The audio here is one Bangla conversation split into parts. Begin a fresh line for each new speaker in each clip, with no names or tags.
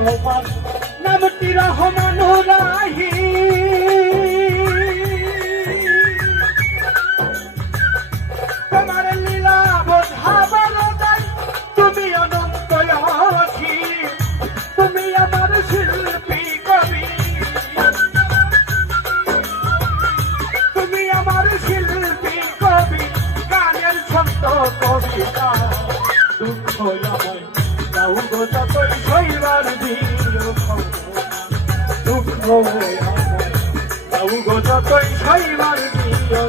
রহমান নামটি রহমান রাহিম ভোগে আবু গজা তৈ খাইবার দিও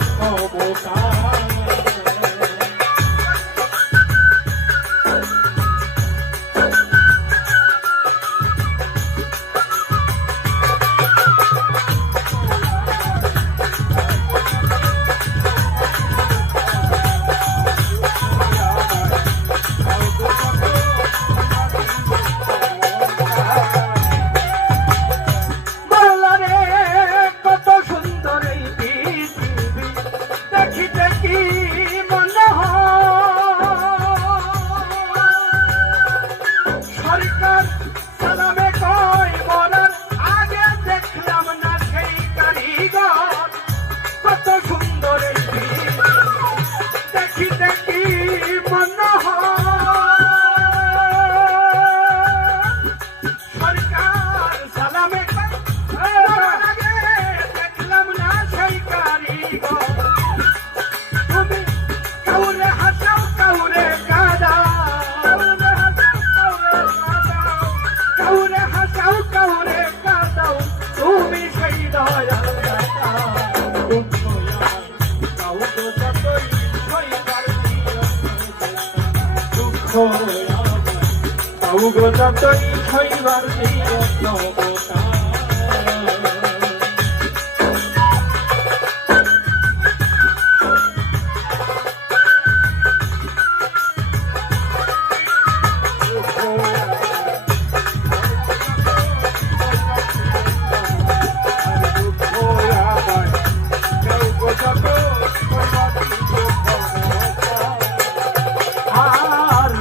করে তাও গো যতই হইবার দিয়ে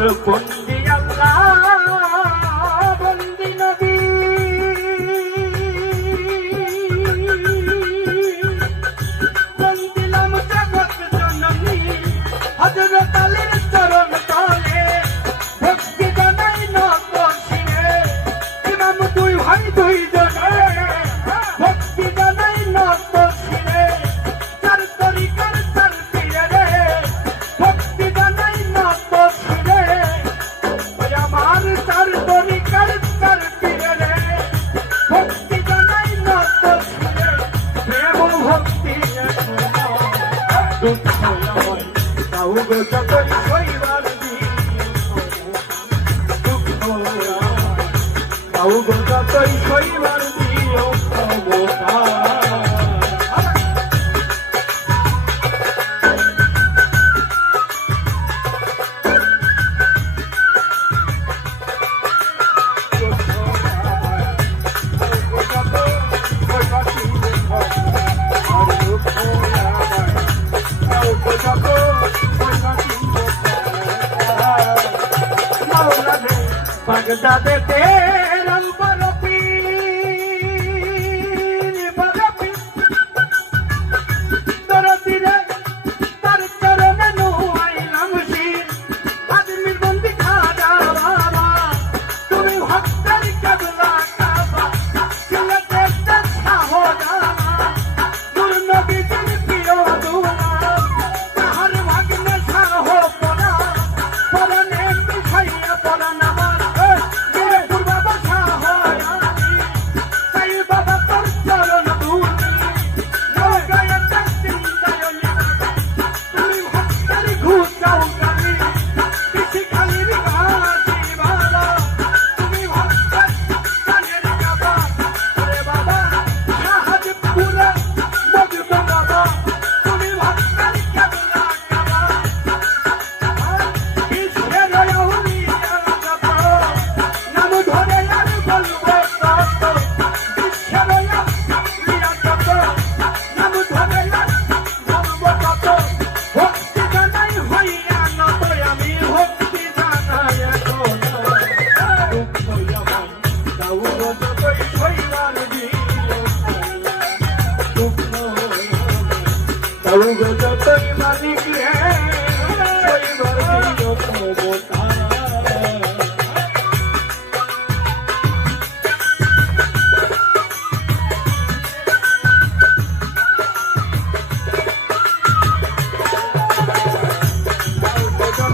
the fuck Tau gonta toi koi mar di lo tau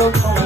Oh.